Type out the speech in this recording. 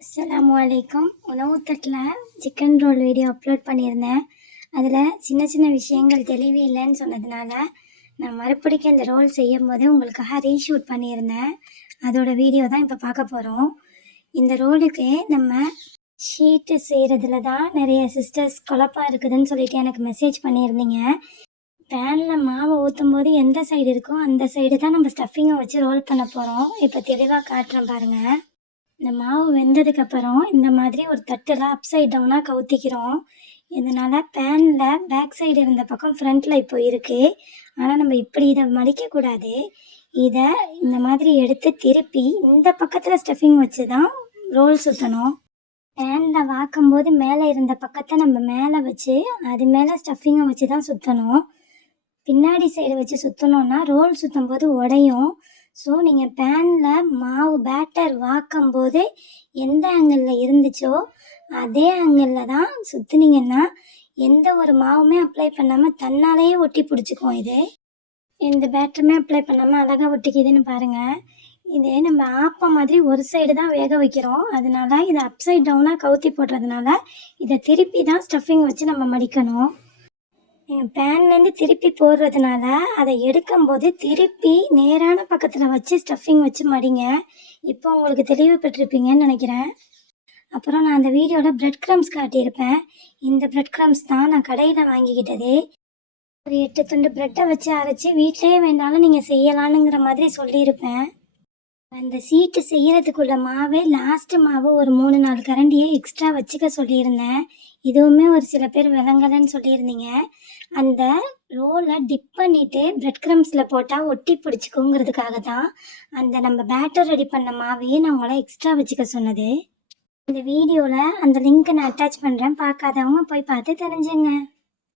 அஸ்லாம் வலைக்கம் உணவு தட்டில் சிக்கன் ரோல் வீடியோ அப்லோட் பண்ணியிருந்தேன். அதில் சின்ன சின்ன விஷயங்கள் தெளிவு இல்லைன்னு சொன்னதுனால நான் மறுபடிக்கும் இந்த ரோல் செய்யும் போது உங்களுக்காக ரீஷூட் பண்ணியிருந்தேன். அதோட வீடியோ தான் இப்போ பார்க்க போகிறோம் இந்த ரோலுக்கு நம்ம ஷீட்டு செய்கிறதுல தான் நிறைய சிஸ்டர்ஸ் குழப்பாக இருக்குதுன்னு சொல்லிட்டு எனக்கு மெசேஜ் பண்ணியிருந்தீங்க. பேனில் மாவை ஊற்றும் போது எந்த சைடு இருக்கோ அந்த சைடு தான் நம்ம ஸ்டஃபிங்கை வச்சு ரோல் பண்ண போகிறோம் இப்போ தெளிவாக காட்டுறேன் பாருங்கள் இந்த மாவு வெந்ததுக்கப்புறம் இந்த மாதிரி ஒரு தட்டில் அப்சைட் டவுனாக கவுத்திக்கிறோம். இதனால் பேனில் பேக் சைடு இருந்த பக்கம் ஃப்ரண்ட்டில் இப்போ இருக்குது ஆனால் நம்ம இப்படி இதை மடிக்கக்கூடாது இதை இந்த மாதிரி எடுத்து திருப்பி இந்த பக்கத்தில் ஸ்டஃபிங் வச்சு தான் ரோல் சுற்றணும் பேனில் வாக்கும்போது மேலே இருந்த பக்கத்தை நம்ம மேலே வச்சு அது மேலே ஸ்டஃபிங்கை வச்சு தான் சுற்றணும் பின்னாடி சைடு வச்சு சுற்றணுன்னா ரோல் சுற்றும் போது உடையும். ஸோ நீங்கள் பேனில் மாவு பேட்டர் வாக்கும்போது எந்த ஆங்கிளில் இருந்துச்சோ அதே ஆங்கிளில் தான் சுற்றுனீங்கன்னா எந்த ஒரு மாவுமே அப்ளை பண்ணாமல் தன்னாலேயே ஒட்டி பிடிச்சிக்கும் இது. எந்த பேட்டருமே அப்ளை பண்ணாமல் அழகாக ஒட்டிக்குதுன்னு பாருங்கள் இது நம்ம ஆப்பம் மாதிரி ஒரு சைடு தான் வேக வைக்கிறோம். அதனால இதை அப்சைட் டவுனாக கவுத்தி போடுறதுனால இதை திருப்பி தான் ஸ்டஃபிங் வச்சு நம்ம மடிக்கணும். நீங்கள் பேன்லேருந்து திருப்பி போடுறதுனால அதை எடுக்கும்போது திருப்பி நேரான பக்கத்தில் வச்சு ஸ்டஃபிங் வச்சு மடிங்க. இப்போ உங்களுக்கு தெளிவு பெற்றிருப்பீங்கன்னு நினைக்கிறேன். அப்புறம் நான் அந்த வீடியோவில் பிரெட் க்ரம்ஸ் காட்டியிருப்பேன். இந்த பிரெட் க்ரம்ஸ் தான் நான் கடையில் வாங்கிக்கிட்டது. ஒரு எட்டு துண்டு ப்ரெட்டை வச்சு அரைச்சி வீட்டிலேயே வேணாலும் நீங்கள் செய்யலானுங்கிற மாதிரி சொல்லியிருப்பேன். அந்த சீட்டு செய்யறதுக்குள்ள மாவே லாஸ்ட் மாவு ஒரு மூணு நாலு கரண்டியை எக்ஸ்ட்ரா வச்சுக்க சொல்லியிருந்தேன். இதுவுமே ஒரு சில பேர் விளங்கலைன்னு சொல்லியிருந்தீங்க. அந்த ரோலை டிப் பண்ணிட்டு பிரெட் க்ரம்ஸில் போட்டால் ஒட்டி பிடிச்சிக்கோங்கிறதுக்காக தான் அந்த நம்ம பேட்டர் ரெடி பண்ண மாவையே நான் உங்களை எக்ஸ்ட்ரா வச்சுக்க சொன்னது. இந்த வீடியோவில் அந்த லிங்க்கை நான் அட்டாச் பண்ணுறேன் பார்க்காதவங்க போய் பார்த்து தெரிஞ்சுங்க.